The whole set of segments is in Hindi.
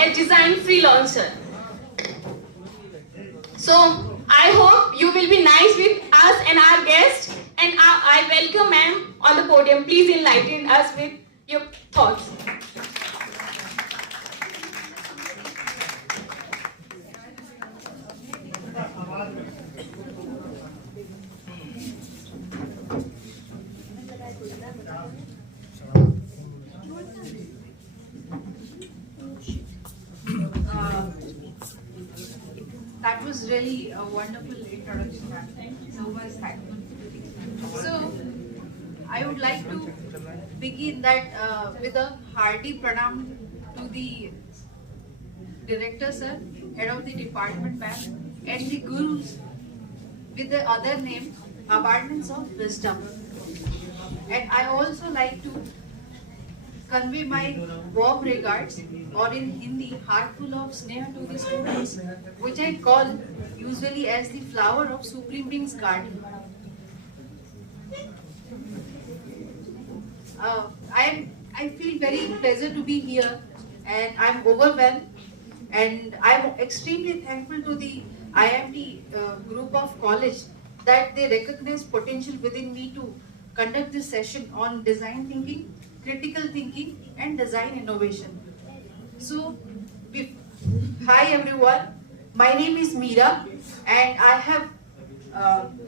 a design freelancer. So I hope you will be nice with us and our guests, and I welcome ma'am on the podium. Please enlighten us with your thoughts. That was really a wonderful introduction. So was thankful. So I would like to begin that with a hearty pranam to the director sir, head of the department ma'am, and the gurus with the other name Abundance of Wisdom. And I also like to convey my warm regards, or in Hindi, heartful of sneha to the students, which I call usually as the flower of Supreme Being's garden. I feel very pleasure to be here, and I'm overwhelmed, and I'm extremely thankful to the IMT group of college that they recognize potential within me to conduct this session on design thinking, critical thinking, and design innovation. So, hi everyone, my name is Meera, and I have,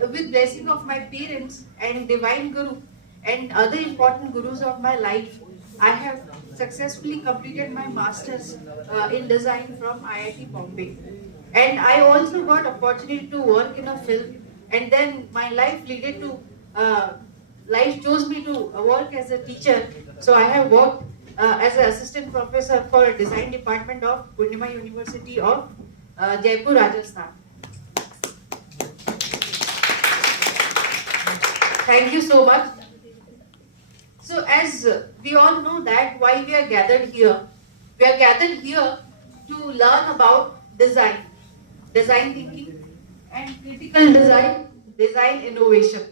with blessing of my parents and divine guru and other important gurus of my life, I have successfully completed my masters in design from IIT Bombay. And I also got opportunity to work in a film, and then my life led to life chose me to work as a teacher. So I have worked as an assistant professor for a design department of Purnima University of Jaipur, Rajasthan. Thank you so much. So as we all know that why we are gathered here, to learn about design, design thinking, and critical design, design innovation.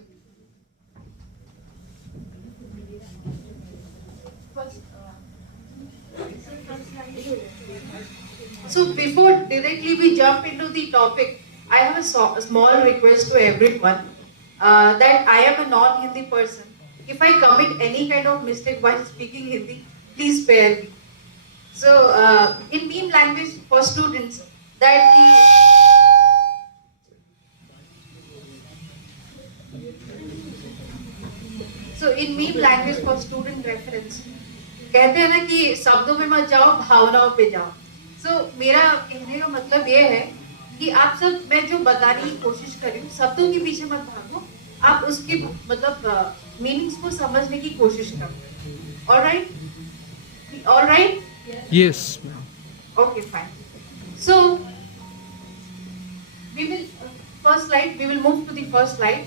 So before directly we jump into the topic, I have a small request to everyone that I am a non-Hindi person. If I commit any kind of mistake while speaking Hindi, please spare me. So in meme language for students, that in meme language for student reference, कहते हैं ना कि शब्दों में मत जाओ, भावनाओं पे जाओ. So मेरा कहने का मतलब ये है कि आप सब, मैं जो बताने की कोशिश कर रही हूँ, शब्दों के पीछे मत भागो, आप उसके मतलब मीनिंग्स को समझने की कोशिश करो. All right? Yes. Okay, fine. So we will first slide. We will move to the first slide.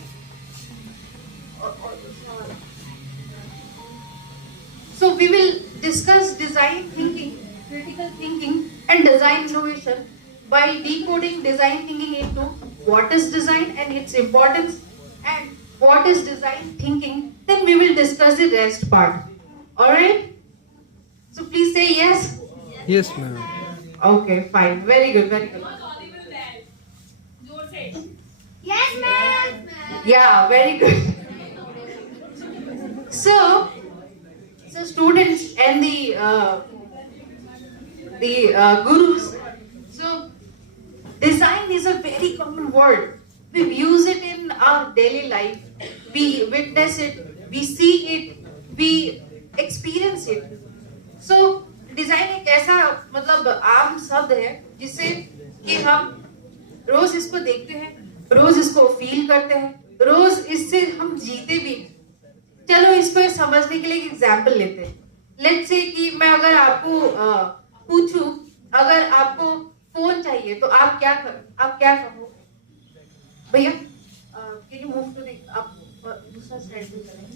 So we will discuss design thinking, critical thinking, and design innovation by decoding design thinking into what is design and its importance, and what is design thinking. Then we will discuss the rest part. Alright? So please say yes. Yes, ma'am. Okay, fine. Very good, very good. Yes, ma'am. Yeah, very good. So students and the gurus. So design is a very common word. We use it in our daily life. We witness it. We see it. We experience it. So design एक ऐसा मतलब आम शब्द है जिससे कि हम रोज इसको देखते हैं, रोज इसको फील करते हैं, रोज इससे हम जीते भी. चलो इसको समझने के लिए एक एग्जांपल लेते हैं. लेट्स से कि मैं अगर आपको पूछूं, अगर आपको फोन चाहिए तो आप क्या कहो भैया? Can you move to the आप दूसरा स्लाइड पे चलें.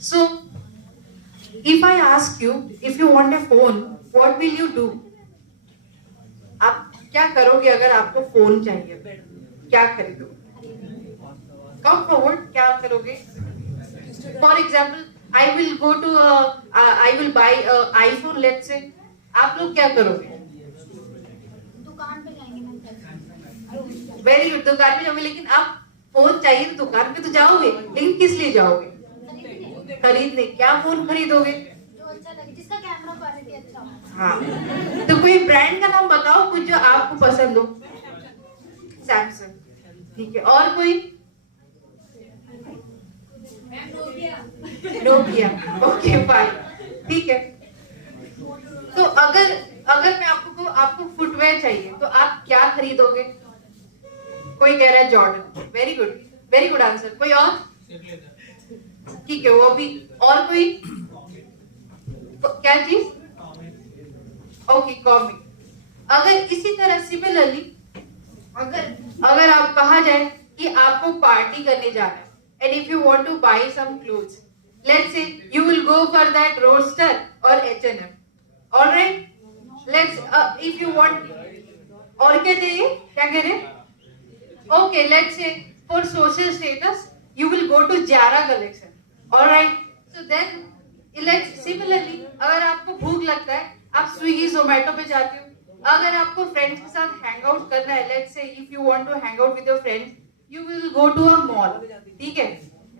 सो if I ask you if you want a phone, what will you do? आप क्या करोगे अगर आपको फोन चाहिए? क्या खरीदोगे? Come forward. क्या करोगे? For example, I will buy a iPhone, let's say, आप लोग क्या करोगे? दुकान पे जाएंगे मैम। वेरी गुड, दुकान पे जाओगे, लेकिन आप फोन चाहिए तो दुकान पे तो जाओगे, लेकिन किस लिए जाओगे? खरीदने। क्या फोन खरीदोगे? जो अच्छा लगे, जिसका कैमरा क्वालिटी अच्छा हो। हाँ, तो कोई ब्रांड का नाम बताओ कुछ जो आपको पसंद हो। सैमसंग, ठीक है। और कोई? नोकिया, ओके फाइन, ठीक है। तो अगर अगर मैं आपको फुटवेयर चाहिए तो आप क्या खरीदोगे? कोई कह रहा है जॉर्डन, वेरी गुड आंसर। कोई और? ठीक है, वो भी। और कोई? तो क्या चीज? Okay, comic. अगर इसी तरह सिमिलरली अगर आप कहा जाए कि आपको पार्टी करने जाना है and if you want to buy some clothes, let's say you will go for that roadster और H&M, alright. Let's if you want, और क्या चाहिए? क्या कह रहे हैं? Okay, let's say for social status you will go to Zara collection, alright? So then, let's similarly, अगर आपको भूख लगता है आप स्विगी जोमेटो पे जाते हो। अगर आपको फ्रेंड्स के साथ हैंग आउट करना है, let's say if you want to hang out with your friends, you will go to a mall, ठीक है?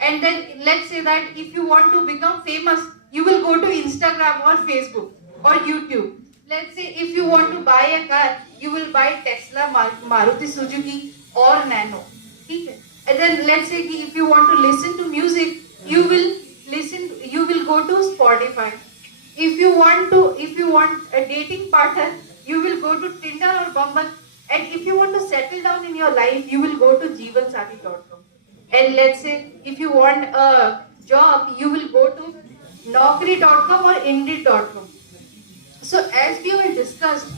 And then let's say that if you want to become famous, you will go to Instagram or Facebook or YouTube. Let's say if you want to buy a car, you will buy Tesla, Maruti Suzuki or Nano, ठीक है? And then let's say if you want to listen to music, you will go to Spotify. If you want a dating partner, you will go to Tinder or Bumble. And if you want to settle down in your life, you will go to jeevansaathi.com. And let's say if you want a job, you will go to naukri.com or indeed.com. So as we all discussed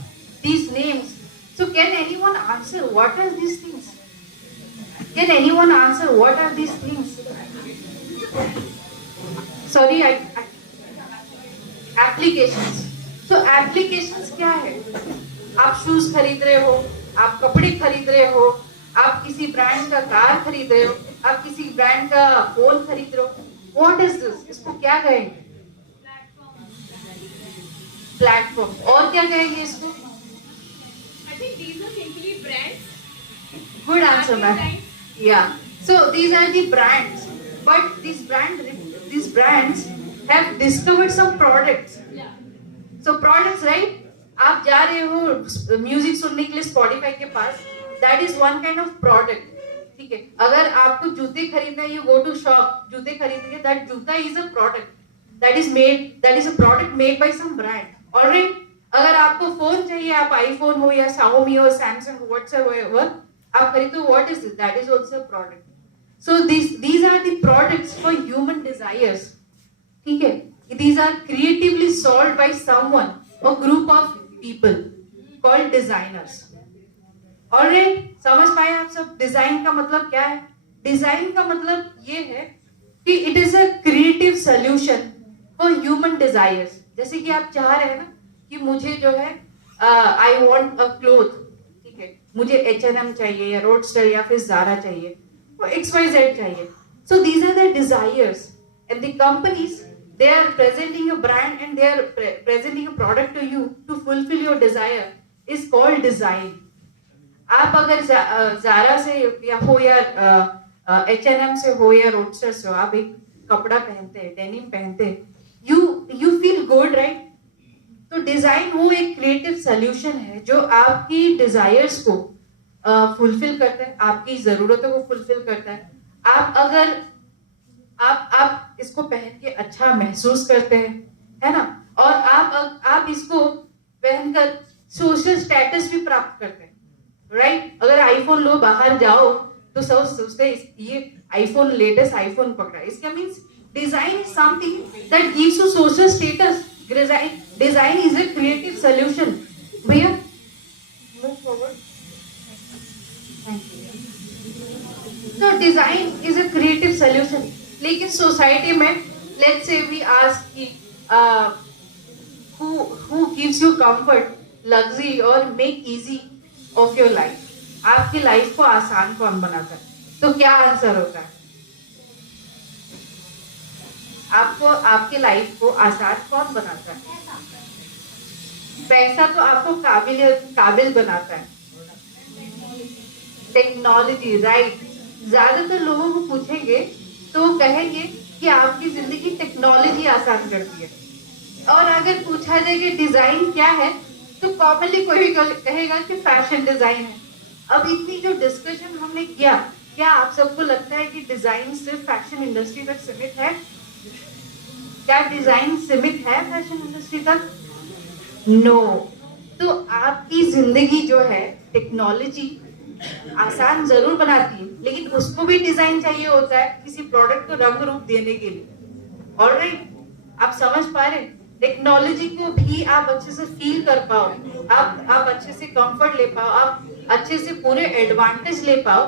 these names, so can anyone answer what are these things? Can anyone answer what are these things? Sorry, applications. So applications क्या है? आप शूज खरीद रहे हो, आप कपड़े खरीद रहे हो, आप किसी ब्रांड का कार खरीद रहे हो, आप किसी ब्रांड का फोन खरीद रहे हो। What is this? इसको क्या कहेंगे? प्लेटफॉर्म। और क्या कहेंगे इसको? I think these are simply brands. Good answer, ma'am. Yeah. So these are the brands, but these brands have discovered some products. Yeah. So products, right? आप जा रहे हो म्यूजिक सुनने के लिए Spotify के पास, that is one kind of product. ठीक है। अगर आपको जूते खरीदना है, you go to shop, जूते खरीदेंगे, that जूता is a product. That is a product made by some brand. Alright? अगर आपको फोन चाहिए, आप iPhone हो या Xiaomi हो, Samsung, whatsoever, आप खरीदो, what is it? That is also a product. So these are the products for human desires. ठीक है? These are creatively solved by someone or group of people called designers. Alright? समझ पाए आप सब? डिजाइन का मतलब क्या है? डिजाइन का मतलब ये है कि it is a creative solution for human desires. जैसे कि आप चाह रहे हैं ना कि मुझे जो है I want a cloth, ठीक है, मुझे H&M चाहिए या रोडस्टर या फिर Zara चाहिए, वो XYZ चाहिए. So these are the desires, and the companies, they are presenting a brand and they are presenting a product to you to fulfill your desire is called design. आप अगर Zara से या हो या H&M से हो या रोडस्टर से हो, आप एक कपड़ा पहनते हैं, डेनिम पहनते हैं, you feel good, right? तो डिजाइन वो एक क्रिएटिव सोल्यूशन है जो आपकी डिजायर्स को फुलफिल करता है, आपकी जरूरतों को फुलफिल करता है। आप अगर आप इसको पहन के अच्छा महसूस करते हैं, है ना, और आप इसको पहनकर सोशल स्टेटस भी प्राप्त करते हैं, राइट? अगर आईफोन लो, बाहर जाओ तो सब सोचते ये आईफोन, लेटेस्ट आईफोन पकड़ा, इसका means design is something that gives you social status. Design is a creative solution. भैया मूव फॉरवर्ड. Thank you. तो design is a creative solution. लेकिन सोसाइटी में लेट्स से वी आस्क कि who gives you comfort, luxury और make easy of your life, आपकी लाइफ को आसान कौन बनाता है? तो क्या आंसर होता है? आपको आपकी लाइफ को आसान कौन बनाता है? पैसा तो आपको काबिल बनाता है। Technology, right. ज्यादातर लोगों को पूछेंगे तो कहेंगे कि आपकी जिंदगी टेक्नोलॉजी आसान करती है। और अगर पूछा जाए कि डिजाइन क्या है, तो कॉमनली कोई कहेगा कि फैशन डिजाइन है। अब इतनी जो डिस्कशन हमने किया, क्या आप सबको लगता है कि डिजाइन सिर्फ फैशन इंडस्ट्री तक सीमित है? क्या डिजाइन सीमित है फैशन इंडस्ट्री तक? नो। तो आपकी जिंदगी जो है टेक्नोलॉजी आसान जरूर बनाती है, लेकिन उसको भी डिजाइन चाहिए होता है किसी प्रोडक्ट को रंग रूप देने के लिए। ऑलराइट, आप समझ पा रहे? टेक्नोलॉजी को भी आप अच्छे से फील कर पाओ, आप अच्छे से कंफर्ट ले पाओ, आप अच्छे से पूरे एडवांटेज ले पाओ,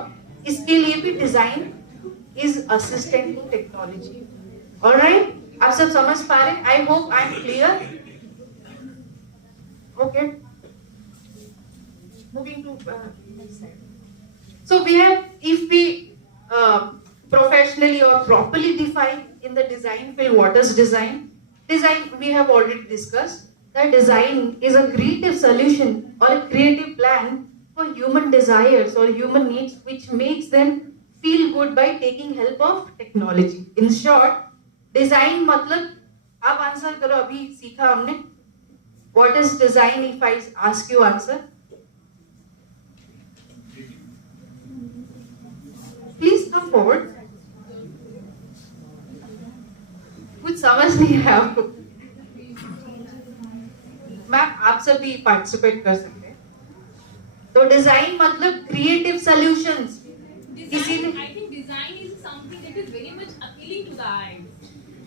इसके लिए भी design is assistant to technology. Alright, आप सब समझ पा रहे? I hope I am clear. Okay, moving to next slide. So we have, if we professionally or properly define in the design field what is design. Design we have already discussed that design is a creative solution or a creative plan for human desires or human needs which makes them feel good by taking help of technology. In short, design मतलब आप आंसर करो, अभी सीखा हमने what is design. If I ask you answer, please come forward. कुछ समझ नहीं है आपको? मैम आप सब भी पार्टिसिपेट कर सकते हैं। तो डिजाइन मतलब क्रिएटिव सॉल्यूशंस। किसी ने I think design is something that is very much appealing to the eye.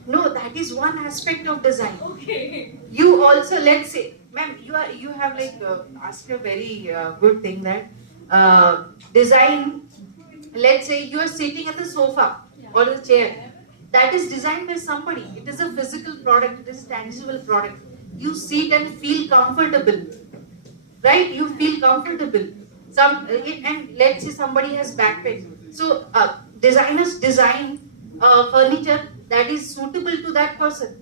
No, that is one aspect of design. Okay. You also, let's say, ma'am, you have like asked a very good thing that design. Let's say you are sitting at the sofa or the chair. That is designed by somebody. It is a physical product. It is a tangible product. You sit and feel comfortable, right? You feel comfortable. And let's say somebody has back pain. So designers design furniture that is suitable to that person.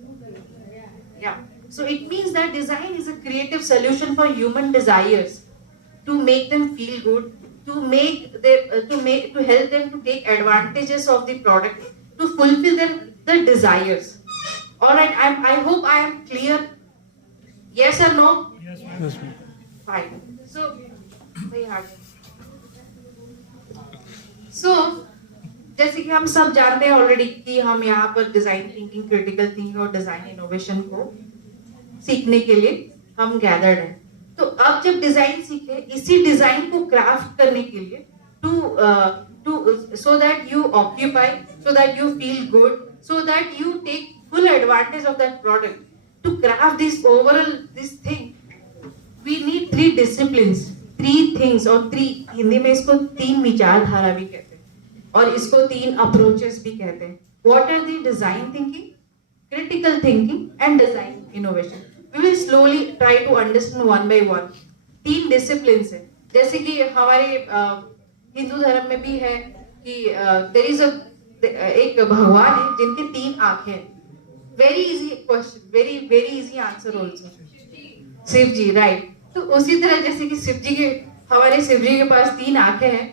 Yeah. So it means that design is a creative solution for human desires to make them feel good, to help them to take advantages of the product, to fulfill their desires. All right, I hope I am clear. Yes or no? Yes, ma'am. Fine. So very hard. So जैसे कि हम सब जानते हैं ऑलरेडी कि हम यहाँ पर डिजाइन थिंकिंग, क्रिटिकल थिंकिंग और डिजाइन इनोवेशन को सीखने के लिए हम गैदर्ड हैं। तो अब जब डिजाइन सीखे, इसी डिजाइन को क्राफ्ट करने के लिए to so that you occupy, so that you feel good, so that you take full advantage of that product, to craft this overall this thing we need 3 disciplines, 3 things. और 3 हिंदी में इसको 3 विचारधारा भी कहते हैं और इसको 3 अप्रोचेस भी कहते हैं। What are the design thinking, critical thinking and design innovation. We will slowly try to understand one by one. 3 disciplines है, जैसे कि हमारे हिंदू धर्म में भी है कि there is एक भगवान है जिनके 3 आंखें हैं। Very easy question, very easy answer also. Shiv ji, right. तो उसी तरह जैसे कि हमारे शिव जी के पास 3 आंखें हैं,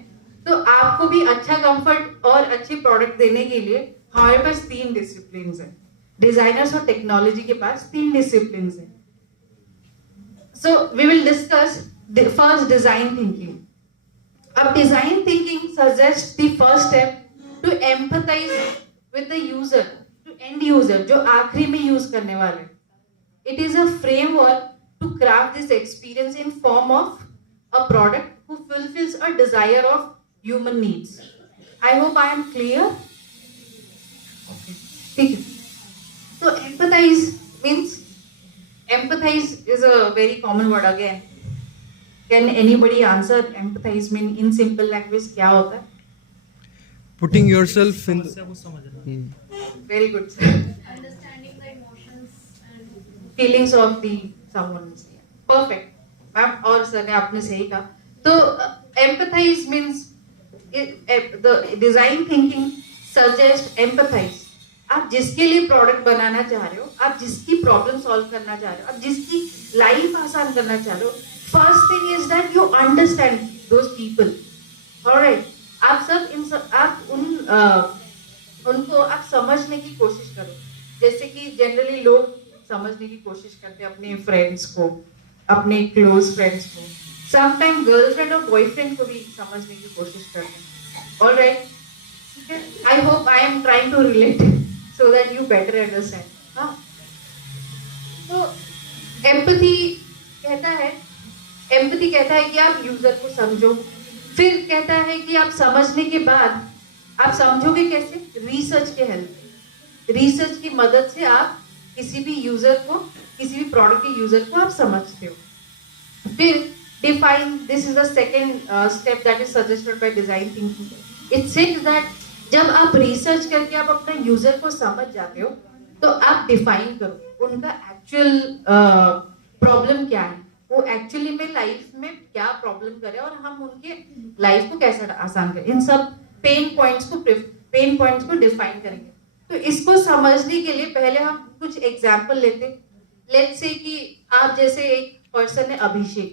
तो आपको भी अच्छा कंफर्ट और अच्छी प्रोडक्ट देने के लिए हमारे पास 3 डिसिप्लिन्स हैं। डिजाइनर्स और टेक्नोलॉजी के पास 3 डिसिप्लिन्स हैं। So we will discuss first design thinking. अब design thinking suggest the first step to empathise with the user, to end user, जो आखिरी में यूज करने वाले। It is a framework to craft this experience in form of a product who fulfils a desire of human needs. I hope I am clear. ठीक है। So empathize is a very common word again. Can anybody answer empathize mean in simple language क्या होता है? Putting yourself in. Very good. Understanding the emotions and Feelings of the someone. Perfect. Ma'am और सर ने आपने सही कहा। तो empathize means the design thinking suggest empathize. आप जिसके लिए प्रोडक्ट बनाना चाह रहे हो, आप जिसकी प्रॉब्लम सॉल्व करना चाह रहे हो, आप जिसकी लाइफ आसान करना चाह रहे हो, first thing is that you understand those people. Alright, आप सब आप उनको आप समझने की कोशिश करो। जैसे कि जनरली लोग समझने की कोशिश करते हैं अपने फ्रेंड्स को, अपने क्लोज फ्रेंड्स को, समटाइम गर्लफ्रेंड और बॉयफ्रेंड को भी समझने की कोशिश करते हैं। ऑलराइट, ठीक है, I hope I am trying to relate so that you better understand. हाँ, तो एम्पैथी कहता है कि आप यूजर को समझो, फिर कहता है कि आप समझने के बाद आप समझोगे कैसे? रिसर्च के हेल्प, रिसर्च की मदद से आप किसी भी यूजर को, किसी भी प्रोडक्ट के यूजर को आप समझते हो। फिर define, this is the second step that is suggested by design thinking. It says that जब आप रिसर्च करके आप अपना यूजर को समझ जाते हो तो आप डिफाइन करो उनका एक्चुअल प्रॉब्लम क्या है, वो एक्चुअली में लाइफ में क्या प्रॉब्लम करे और हम उनके लाइफ को कैसे आसान करें। इन सब पेन पॉइंट्स को डिफाइन करेंगे। तो इसको समझने के लिए पहले हम कुछ एग्जाम्पल लेते। लेट्स से कि आप जैसे एक पर्सन है अभिषेक,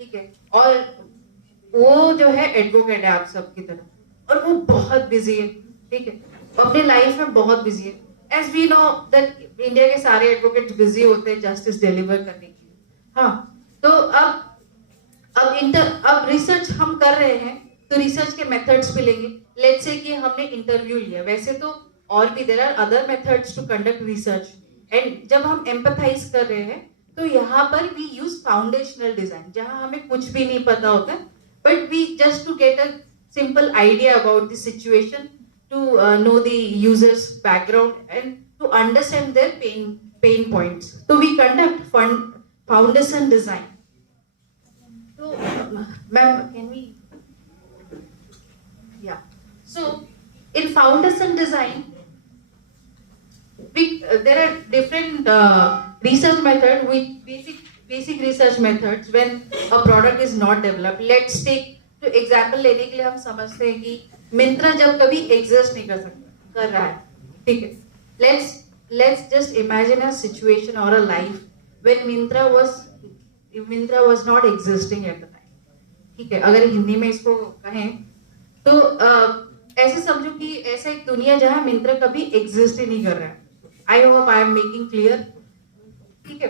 ठीक है, और वो जो है एडवोकेट है आप सबकी तरह, और वो बहुत बिजी है, ठीक है, अपने लाइफ में बहुत बिजी है। As we know that India के सारे एडवोकेट्स बिजी होते हैं जस्टिस डिलीवर करने के लिए। हाँ, तो अब रिसर्च हम कर रहे हैं तो रिसर्च के मेथड्स भी लेंगे। लेट्स से कि हमने इंटरव्यू लिया, वैसे तो और भी there are other methods to conduct research, and जब हम एम्पैथाइज कर रहे हैं तो यहाँ पर वी यूज फाउंडेशनल डिजाइन, जहां हमें कुछ भी नहीं पता होता, but we just to get a simple idea about the situation, to know the user's background and to understand their pain points. So we conduct foundation design. So, ma'am, can we? Yeah. So in foundation design, there are different research methods, with basic research methods when a product is not developed. Let's take to example लेने के लिए हम समझते हैं कि मिंत्रा जब कभी एग्जिस्ट नहीं कर रहा है, ठीक है, let's just imagine a situation और a life when Myntra was not existing at the time, ठीक है। अगर हिंदी में इसको कहें तो ऐसे समझो कि ऐसा एक दुनिया जहां मिंत्रा कभी एग्जिस्ट ही नहीं कर रहा है। I hope I am making clear, ठीक है।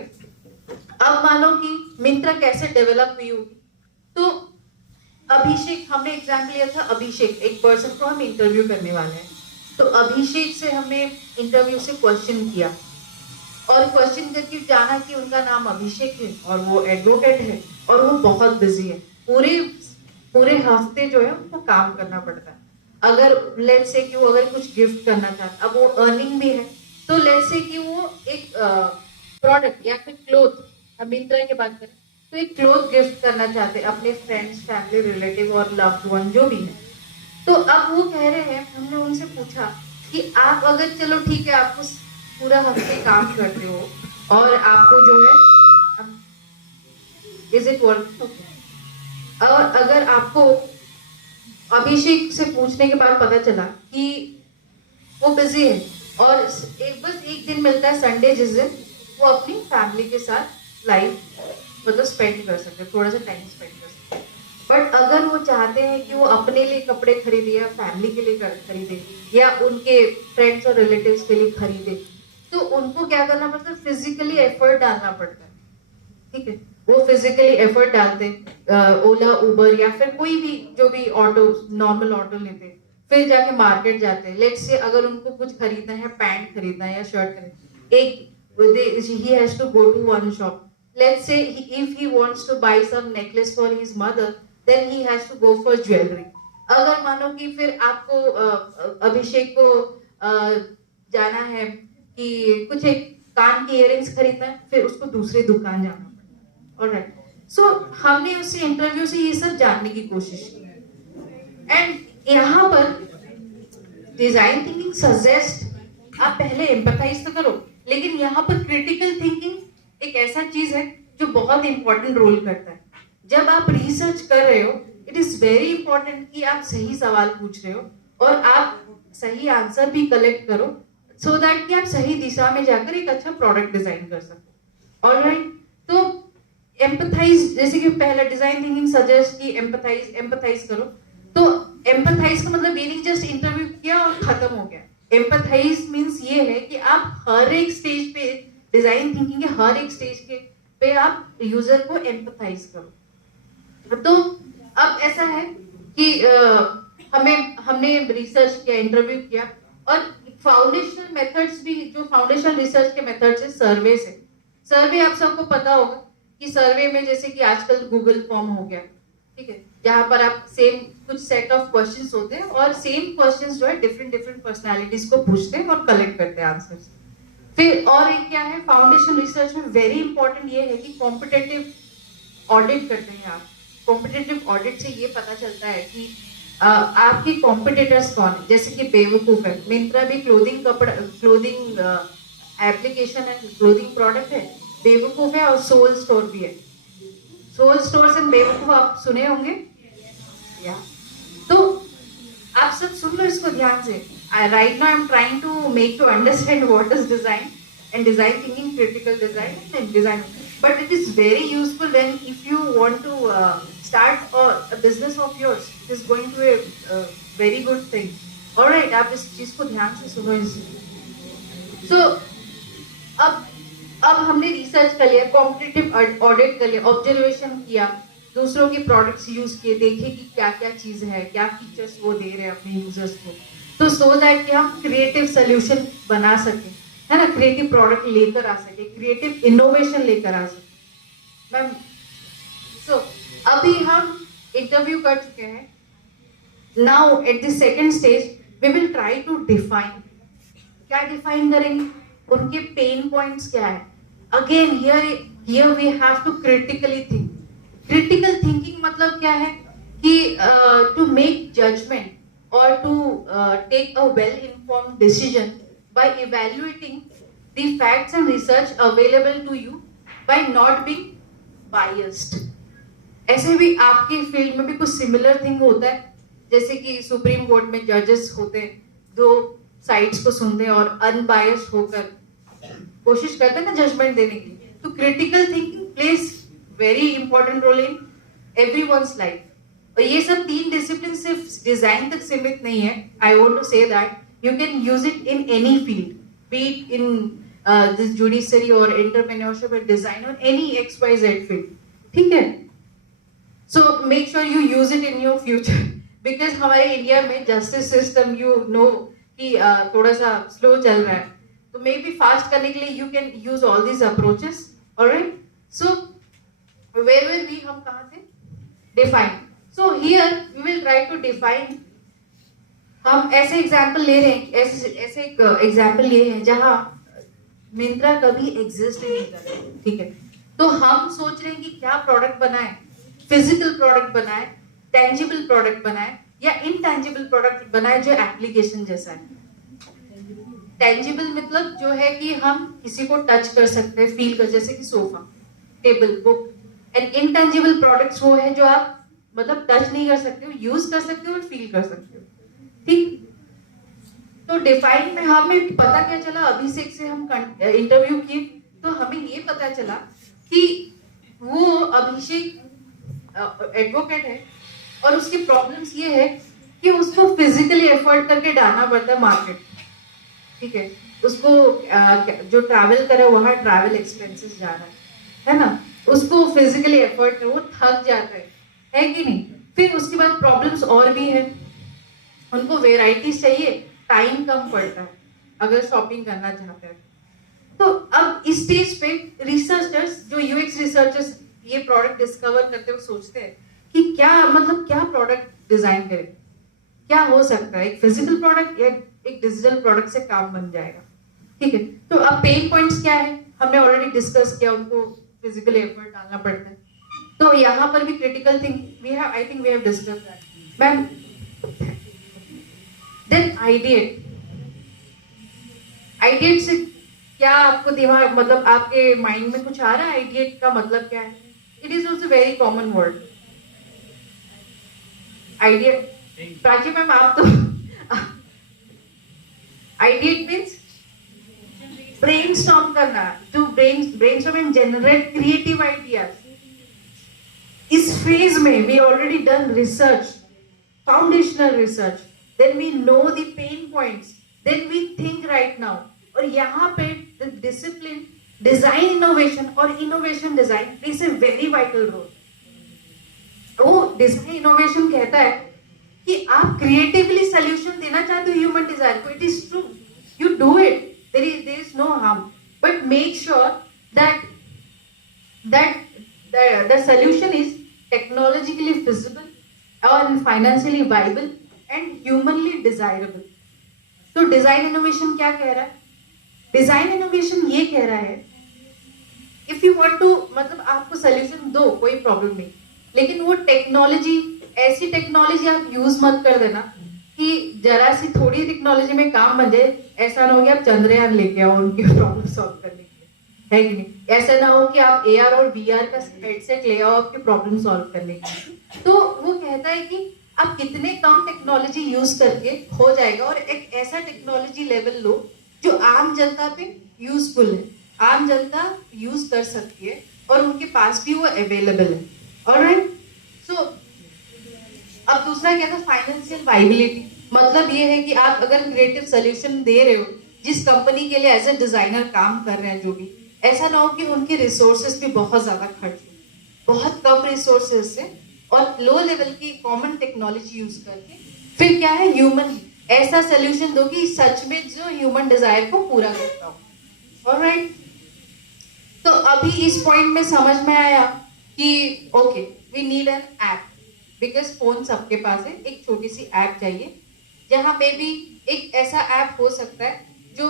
अब मानो कि मिंत्रा कैसे डेवलप हुई होगी, तो अभिषेक, हमने एग्जाम्पल लिया था अभिषेक, एक पर्सन को हम इंटरव्यू करने वाले हैं, तो अभिषेक से हमने इंटरव्यू से क्वेश्चन किया और क्वेश्चन करके जाना कि उनका नाम अभिषेक है और वो एडवोकेट है और वो बहुत बिजी है, पूरे हफ्ते जो है उनको काम करना पड़ता है। अगर लेट्स से कि वो अगर कुछ गिफ्ट करना चाहता, अब वो अर्निंग भी है, तो लेट्स से कि वो एक प्रोडक्ट या फिर क्लोथ, हम मिंत्रा की बात करें तो एक क्लोथ गिफ्ट करना चाहते हैं अपने फ्रेंड्स, फैमिली, रिलेटिव और लव्ड वन जो भी है। तो अब वो कह रहे हैं, हमने उनसे पूछा कि आप अगर, चलो ठीक है, आप उस पूरा हफ्ते काम करते हो और आपको जो है, इज इट वर्क, और अगर आपको अभिषेक से पूछने के बाद पता चला कि वो बिजी है और बस एक दिन मिलता है संडे, जिस दिन वो अपनी फैमिली के साथ लाइफ मतलब स्पेंड कर सकते, थोड़ा सा टाइम स्पेंड कर सकते। बट अगर वो चाहते हैं कि वो अपने लिए कपड़े खरीदे या फैमिली के लिए खरीदे या उनके फ्रेंड्स और रिलेटिव्स के लिए खरीदे, तो उनको क्या करना पड़ता है? फिजिकली एफर्ट डालना पड़ता है, ठीक है। वो फिजिकली एफर्ट डालते, ओला, उबर या फिर कोई भी जो भी ऑटो, नॉर्मल ऑटो लेते, फिर जाके मार्केट जाते हैं। लेट्स से अगर उनको कुछ खरीदना है, पैंट खरीदना है या शर्ट खरीदना, he has to go to one shop. Let's say if he wants to buy some necklace for his mother, then he has to go for jewelry. अगर मानो कि फिर आपको अभिषेक को जाना है कि कुछ एक कान की इयररिंग्स खरीदना है, फिर उसको दूसरी दुकान जाना पड़ता है। ऑलराइट, सो हमने उससे इंटरव्यू से ये सब जानने की कोशिश की। एंड यहाँ पर डिजाइन थिंकिंग सजेस्ट, आप पहले एम्पैथाइज तो करो, लेकिन यहाँ पर क्रिटिकल थिंकिंग एक ऐसा चीज है जो बहुत इंपॉर्टेंट रोल करता है। जब आप रिसर्च कर रहे हो, इट इज वेरी इंपॉर्टेंट कि आप सही सवाल पूछ रहे हो और आप सही आंसर भी कलेक्ट करो, सो दैट कि आप सही दिशा में जाकर एक अच्छा प्रोडक्ट डिजाइन कर सको। ऑलराइट, तो एम्पथाइज, जैसे कि पहला डिजाइन थिंकिंग सजेस्ट कि एम्पथाइज करो। तो एम्पथाइज का मतलब ये नहीं जस्ट इंटरव्यू किया और खत्म हो गया। एम्पथाइज मींस ये है कि आप हर एक स्टेज पे, डिजाइन थिंकिंग के हर एक स्टेज के पे आप यूजर को एम्पथाइज करो। तो अब ऐसा है कि हमने रिसर्च किया, इंटरव्यू किया, और फाउंडेशनल मेथड्स भी, जो फाउंडेशनल रिसर्च के मेथड्स है, सर्वे से। सर्वे आप सबको पता होगा कि सर्वे में जैसे कि आजकल गूगल फॉर्म हो गया, ठीक है, जहां पर आप सेम कुछ सेट ऑफ क्वेश्चंस होते हैं और सेम क्वेश्चंस जो है डिफरेंट पर्सनालिटीज को पूछते हैं और कलेक्ट करते हैं आंसर्स। फिर और एक क्या है, फाउंडेशन रिसर्च में वेरी इंपॉर्टेंट ये है कि कॉम्पिटेटिव ऑडिट करते हैं आप। कॉम्पिटेटिव ऑडिट से ये पता चलता है कि आपके कॉम्पिटिटर्स कौन है। जैसे कि बेवकूफ है, मिंत्रा भी क्लोथिंग एप्लीकेशन है, क्लोथिंग प्रोडक्ट है, बेवकूफ है, और सोल स्टोर भी है। सोल स्टोर एंड बेवकूफ आप सुने होंगे या? तो आप सब सुन लो इसको ध्यान से। Right now I am trying to make you understand what is design and design thinking, critical design and design, but it is very useful when if you want to start a business of yours, it is going to be a very good thing. All right, आप इस चीज को ध्यान से सुनो। So अब हमने रिसर्च कर लिया, कॉम्पिटिटिव ऑडिट कर लिया, ऑब्जर्वेशन किया, दूसरों के प्रोडक्ट्स यूज किए, देखे कि क्या क्या चीज है, क्या फीचर्स वो दे रहे हैं अपने यूजर्स को, तो सो दैट कि हम क्रिएटिव सोल्यूशन बना सके, है ना, क्रिएटिव प्रोडक्ट लेकर आ सके, क्रिएटिव इनोवेशन लेकर आ सके। मैम सो अभी हम इंटरव्यू कर चुके हैं। Now at the second stage we will try to define. क्या डिफाइन करेंगे? उनके पेन पॉइंट्स क्या है। Again here we have to critically think. Critical thinking मतलब क्या है कि टू मेक जजमेंट और to take a well informed decision by evaluating the facts and research available to you by not being biased। ऐसे भी आपकी फील्ड में भी कुछ सिमिलर थिंग होता है, जैसे कि सुप्रीम कोर्ट में जजेस होते हैं, दो साइड्स को सुनते हैं और अनबायस्ड होकर कोशिश करते हैं ना जजमेंट देने की। तो critical thinking plays very important role in everyone's life. और ये सब तीन डिसिप्लिन सिर्फ डिजाइन तक सीमित नहीं है। I want to say that you can use it in any field, be it in this judiciary or entrepreneurship or design or any XYZ field, ठीक है? So make sure you use it in your future because हमारे इंडिया में justice system you know कि थोड़ा सा slow चल रहा है, तो maybe fast करने के लिए you can use all these approaches, alright? So where were we? हम कहाँ थे? Define. So here we will try to define। हम ऐसे एग्जाम्पल ले रहे हैं, ऐसे एक एग्जाम्पल ये है जहां मिंत्रा कभी एग्जिस्ट नहीं कर रहा है, ठीक है? तो हम सोच रहे हैं कि क्या प्रोडक्ट बनाए, फिजिकल प्रोडक्ट बनाए, टेंजिबल प्रोडक्ट बनाए, या इनटेंजिबल प्रोडक्ट बनाए जो एप्लीकेशन जैसा है। टेंजिबल मतलब जो है कि हम किसी को टच कर सकते हैं, फील कर, जैसे कि sofa, table, book. And intangible products वो है जो आप मतलब टच नहीं कर सकते हो, यूज कर सकते हो और फील कर सकते हो, ठीक? तो डिफाइन में हमें पता क्या चला, अभिषेक से हम इंटरव्यू किए तो हमें ये पता चला कि वो अभिषेक एडवोकेट है और उसकी प्रॉब्लम्स ये है कि उसको फिजिकली एफर्ट करके डालना पड़ता है मार्केट, ठीक है? उसको जो ट्रैवल करे वहां ट्रैवल एक्सपेंसेस जा रहा है ना, उसको फिजिकली एफर्ट वो थक जाता है कि नहीं? फिर उसके बाद प्रॉब्लम्स और भी है, उनको वेराइटीज चाहिए, टाइम कम पड़ता है अगर शॉपिंग करना चाहते हैं। तो अब इस स्टेज पे रिसर्चर्स, जो यूएक्स रिसर्चर्स ये प्रोडक्ट डिस्कवर करते हुए सोचते हैं कि क्या मतलब क्या प्रोडक्ट डिजाइन करें, क्या हो सकता है, एक फिजिकल प्रोडक्ट या एक डिजिटल प्रोडक्ट से काम बन जाएगा, ठीक है? तो अब पेन पॉइंट्स क्या है हमने ऑलरेडी डिस्कस किया, उनको फिजिकल एफर्ट डालना पड़ता है। तो यहाँ पर भी critical thing we have, I think we have discuss that ma'am. Then ideate से क्या आपको दिमाग, मतलब आपके माइंड में कुछ आ रहा है? आइडिएट का मतलब क्या है? It is also very common word. Ideate, Prachi ma'am आप तो आइडिएट मीन्स ब्रेनस्टॉर्म करना, to brainstorm and generate creative ideas. इस फेज में we already done research, foundational research, then we know the pain points, then we think right now. और यहाँ पे डिसिप्लिन, डिजाइन इनोवेशन और innovation design plays a very vital role. वो डिजाइन इनोवेशन कहता है कि आप क्रिएटिवली सोल्यूशन देना चाहते हो ह्यूमन डिजायर को. It is true, you do it, there is no harm, but make sure that the solution is technologically feasible or financially viable and humanly desirable. तो डिजाइन इनोवेशन क्या कह रहा है? डिजाइन इनोवेशन ये कह रहा है इफ यू वांट टू, मतलब आपको सोल्यूशन दो, कोई प्रॉब्लम नहीं, लेकिन वो टेक्नोलॉजी, ऐसी टेक्नोलॉजी आप यूज मत कर देना कि जरा सी थोड़ी टेक्नोलॉजी में काम बन जाए. ऐसा ना हो कि आप चंद्रयान लेके आओ उनकी प्रॉब्लम सॉल्व करने के लिए, है कि नहीं? ऐसा ना हो कि आप AR और VR का हेडसेट ले आओ आपकी प्रॉब्लम सॉल्व करने के लिए. तो वो कहता है कि आप कितने कम टेक्नोलॉजी यूज करके हो जाएगा, और एक ऐसा टेक्नोलॉजी लेवल लो जो आम जनता पे यूजफुल है, आम जनता यूज कर सकती है और उनके पास भी वो अवेलेबल है. ऑलराइट, सो अब दूसरा क्या था? Financial viability. मतलब ये है कि आप अगर क्रिएटिव सोल्यूशन दे रहे हो, जिस कंपनी के लिए एज ए डिजाइनर काम कर रहे हैं, जो भी, ऐसा ना हो कि उनके रिसोर्सेज भी बहुत ज्यादा खर्च हो, बहुत कम रिसोर्सेज से और लो लेवल की कॉमन टेक्नोलॉजी यूज करके फिर क्या है, ह्यूमन ऐसा सोल्यूशन दो कि सच में जो ह्यूमन डिजायर को पूरा करता हो. ऑलराइट, तो अभी इस पॉइंट में समझ में आया कि okay, we need an app, because phone सबके पास है. एक छोटी सी ऐप चाहिए जहां पे भी एक ऐसा ऐप हो सकता है जो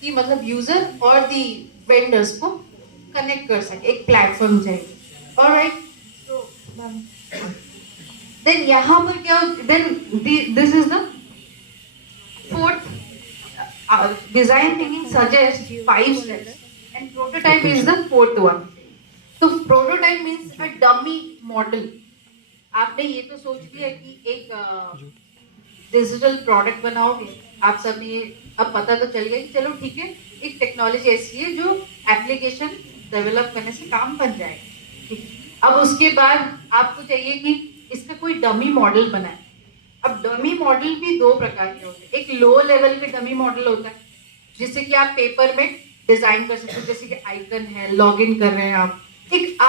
कि मतलब यूजर और दी वेंडर्स को कनेक्ट कर सके, एक प्लेटफॉर्म चाहिए. ऑलराइट, सो देन यहाँ पर क्या, then this is the fourth design thinking suggest 5 steps and prototype is the fourth one. तो prototype means a dummy model. आपने ये तो सोच लिया कि एक डिजिटल प्रोडक्ट बनाओगे, आप सब ये अब पता तो चल गया कि चलो ठीक है, एक टेक्नोलॉजी ऐसी है जो एप्लीकेशन डेवलप करने से काम बन जाएगा. ठीक, अब उसके बाद आपको चाहिए कि इसका कोई डमी मॉडल बनाए. अब डमी मॉडल भी दो प्रकार के होते हैं. एक लो लेवल के डमी मॉडल होता है जिससे कि आप पेपर में डिजाइन कर सकते हो, जैसे कि आइकन है, लॉग इन कर रहे हैं आप. एक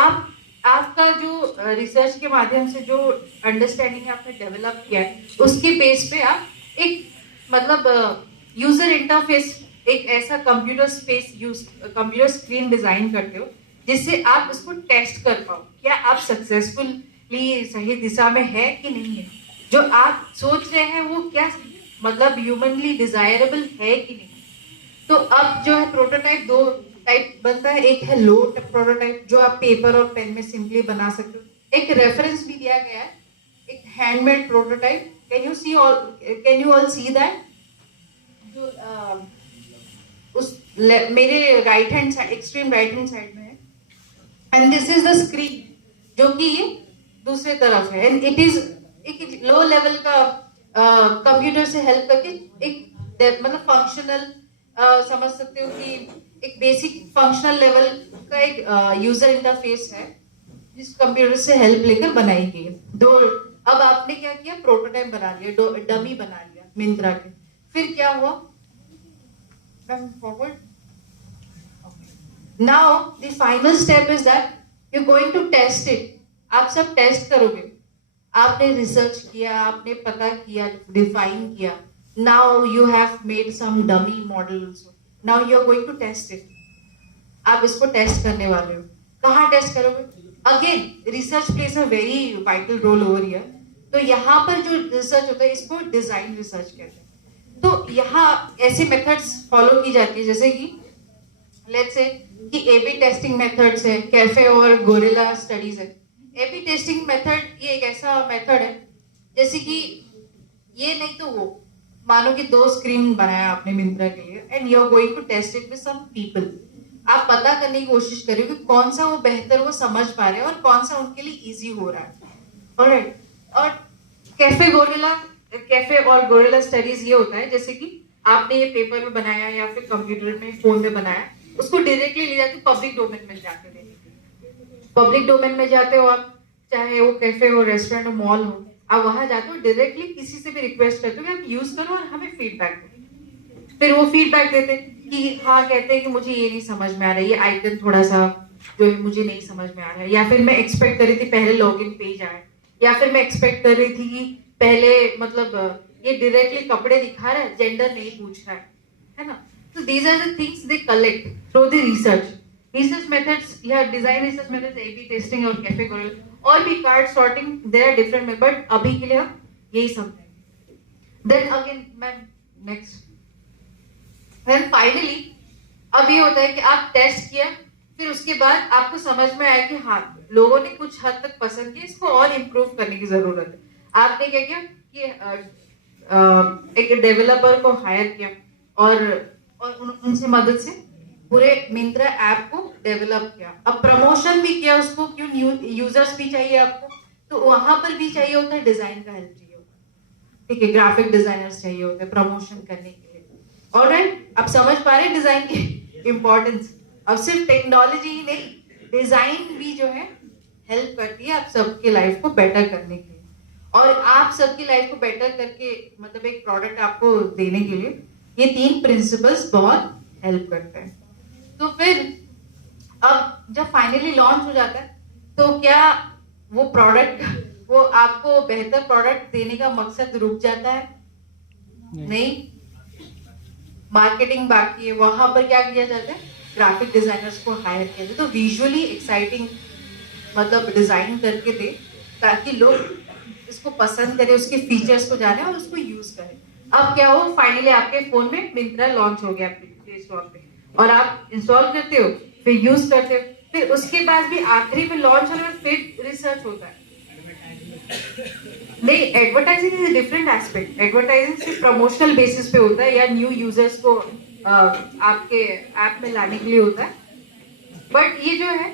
आपका जो रिसर्च के माध्यम से जो अंडरस्टैंडिंग आपने डेवलप किया है, उसके बेस पे आप एक मतलब यूजर इंटरफेस, एक ऐसा कंप्यूटर स्क्रीन डिजाइन करते हो जिससे आप उसको टेस्ट कर पाओ, क्या आप सक्सेसफुली सही दिशा में है कि नहीं है, जो आप सोच रहे हैं वो क्या मतलब ह्यूमनली डिजायरेबल है कि नहीं. तो अब जो है प्रोटोटाइप दो टाइप बनता है. एक है लो प्रोटोटाइप जो आप पेपर और पेन में सिंपली बना सकते हो. एक रेफरेंस भी दिया गया है, एक handmade prototype. Can you all see that? जो उस मेरे right hand side, extreme right hand side में है, and this is the screen जो कि ये दूसरे तरफ है. एंड इट इज एक लो लेवल का कंप्यूटर से हेल्प करके एक मतलब फंक्शनल समझ सकते हो कि एक बेसिक फंक्शनल लेवल का एक यूजर इंटरफेस है जिस कंप्यूटर से हेल्प लेकर बनाई गई है. दो, अब आपने क्या किया, प्रोटोटाइप बना लिया, डमी बना लिया मिंत्रा के. फिर क्या हुआ, forward. Now the final step is that you going to test it. आप सब टेस्ट करोगे. आपने रिसर्च किया, आपने पता किया, डिफाइन किया. Now you have made some dummy models. Now you are going to test it. आप इसको टेस्ट करने वाले हो. कहाँ टेस्ट करोगे? Again research plays a very vital role over here. तो यहाँ पर जो रिसर्च होता है इसको डिजाइन रिसर्च कहते हैं. तो यहाँ ऐसे मेथड्स फॉलो की जाती है जैसे कि लेट्स से कि A/B टेस्टिंग मेथड्स है, कैफे और गोरिल्ला स्टडीज है. A/B टेस्टिंग मेथड ये एक ऐसा मेथड है जैसे कि ये नहीं तो वो, मानो कि 2 स्क्रीन बनाया आपने मिंत्रा के लिए and you are going to test it with some people. आप पता करने की कोशिश करोगे कि कौन सा वो बेहतर वो समझ पा रहे हैं और कौन सा उनके लिए इजी हो रहा है. ऑलराइट, और कैफे और गोरिल्ला स्टडीज ये होता है जैसे कि आपने ये पेपर में बनाया या फिर कंप्यूटर में फोन में बनाया, उसको डायरेक्टली ले जाके पब्लिक डोमेन में जाके देने। पब्लिक डोमेन में जाते हो आप, चाहे वो कैफे हो, रेस्टोरेंट हो, मॉल हो, आप वहां जाते हो, डायरेक्टली किसी से भी रिक्वेस्ट करते हो कि आप यूज करो और हमें फीडबैक दो। फिर वो फीडबैक देते कि हाँ, कहते हैं कि मुझे ये नहीं समझ में आ रहा है, ये आइकन थोड़ा सा जो है मुझे नहीं समझ में आ रहा है, या फिर मैं एक्सपेक्ट कर रही थी पहले लॉगिन पेज आए, या फिर मैं एक्सपेक्ट कर रही थी कि पहले मतलब ये डायरेक्टली कपड़े दिखा रहा है, जेंडर नहीं पूछ रहा है ना। So these are the things they collect through the research. Research methods, yeah, design research methods, A/B testing और कैफे गोरिल और भी card sorting, there are different methods, but अभी के लिए हम यही सब हैं। Then again, मैं next. Then finally, अब ये होता है कि आप टेस्ट किया, फिर उसके बाद आपको समझ में आया कि हाँ, लोगों ने कुछ हद तक पसंद किया, इसको और इम्प्रूव करने की जरूरत है। आपने क्या किया कि एक डेवलपर को हायर किया और उनसे मदद से पूरे मिंत्रा ऐप को डेवलप किया। अब प्रमोशन भी किया उसको, क्यों, यूजर्स भी चाहिए आपको, तो वहां पर भी चाहिए होता है डिजाइन का हेल्प चाहिए होता है, ठीक है, ग्राफिक डिजाइनर्स चाहिए होते हैं प्रमोशन करने के लिए। ऑलराइट, अब समझ पा रहे हैं डिजाइन की इम्पोर्टेंस। अब सिर्फ टेक्नोलॉजी ही नहीं, डिजाइन भी जो है हेल्प करती है आप सबके लाइफ को बेटर करने के लिए, और आप सबकी लाइफ को बेटर करके मतलब एक प्रोडक्ट आपको देने के लिए ये 3 प्रिंसिपल्स बहुत हेल्प करते हैं। तो फिर अब जब फाइनली लॉन्च हो जाता है, तो क्या वो प्रोडक्ट, वो आपको बेहतर प्रोडक्ट देने का मकसद रुक जाता है? नहीं, मार्केटिंग बाकी है, वहां पर क्या किया जाता है, ग्राफिक डिजाइनर्स को हायर किया जाता है, तो विजुअली एक्साइटिंग मतलब डिजाइन करके दे, ताकि लोग इसको पसंद करें, उसके फीचर्स को जाने और उसको यूज करें। अब क्या हो, फाइनली आपके फोन में मिंत्रा लॉन्च हो गया प्ले स्टोर पे, और आप इंस्टॉल करते हो, फिर यूज करते हो, फिर उसके बाद भी आखिरी में लॉन्च होने में फिर रिसर्च होता है। नहीं, advertising is a different aspect. Advertising सिर्फ प्रमोशनल बेसिस पे होता है या न्यू यूजर्स को आपके ऐप में लाने के लिए होता है, बट ये जो है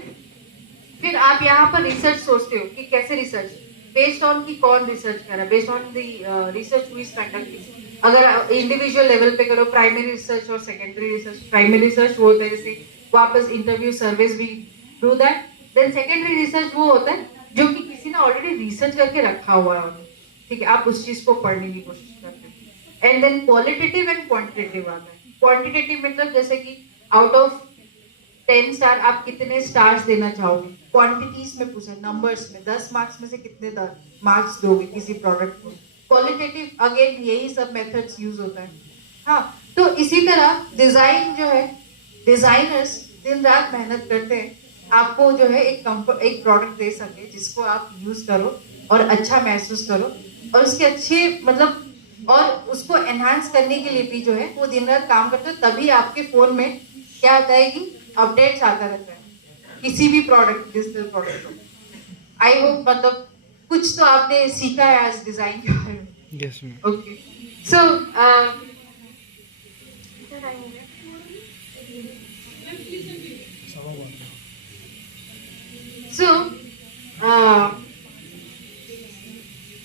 फिर आप यहाँ पर रिसर्च सोचते हो कि कैसे रिसर्च, बेस्ड ऑन कि कौन रिसर्च कर रहा है, based on the research who is conducting. अगर इंडिविजुअल लेवल पे करो, प्राइमरी रिसर्च और सेकेंडरी रिसर्च। प्राइमरी रिसर्च वो होता है जैसे वापस इंटरव्यू सर्विस भी do that. Then secondary research वो होता है जो कि किसी ने ऑलरेडी रिसर्च करके रखा हुआ है, ठीक है, आप उस चीज को पढ़ने की कोशिश करते हैं। And then qualitative and quantitative आता है। क्वांटिटेटिव मतलब जैसे कि आउट ऑफ 10 स्टार आप कितने स्टार्स देना चाहोगे, क्वांटिटीज में पूछा, नंबर्स में, 10 मार्क्स में से कितने मार्क्स दोगे किसी प्रोडक्ट को। क्वालिटेटिव अगेन यही सब मेथड्स यूज होता है। हाँ, तो इसी तरह डिजाइन जो है, डिजाइनर्स दिन रात मेहनत करते हैं आपको जो है एक प्रोडक्ट दे सके जिसको आप यूज करो और अच्छा महसूस करो, और उसके अच्छे मतलब और उसको एनहांस करने के लिए भी जो है वो दिन रात काम करते हो, तभी आपके फोन में क्या आता है कि अपडेट्स आता रहता है किसी भी प्रोडक्ट, डिजिटल प्रोडक्ट को। आई होप मतलब कुछ तो आपने सीखा है आज डिजाइन के बारे में। Yes, ma'am. Okay, so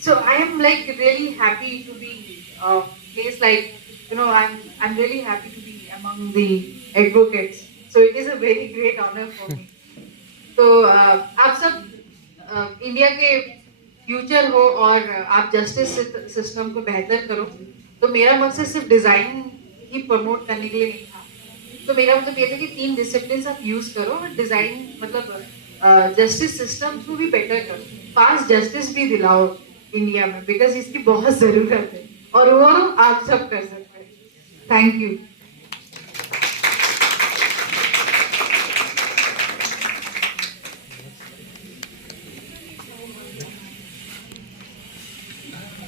so I am like really happy to be place like, you know, I'm really happy to be among the advocates, so it is a very great honor for me. तो आप सब इंडिया के फ्यूचर हो और आप जस्टिस सिस्टम को बेहतर करो, तो मेरा मकसद सिर्फ डिजाइन ही प्रमोट करने के लिए नहीं था। तो मेरा मतलब ये था कि 3 डिसिप्लिन आप यूज करो और डिजाइन मतलब जस्टिस सिस्टम को भी बेटर करो, फास्ट जस्टिस भी दिलाओ इंडिया में, बिकॉज इसकी बहुत जरूरत है और वो आप सब कर सकते हैं। Thank you.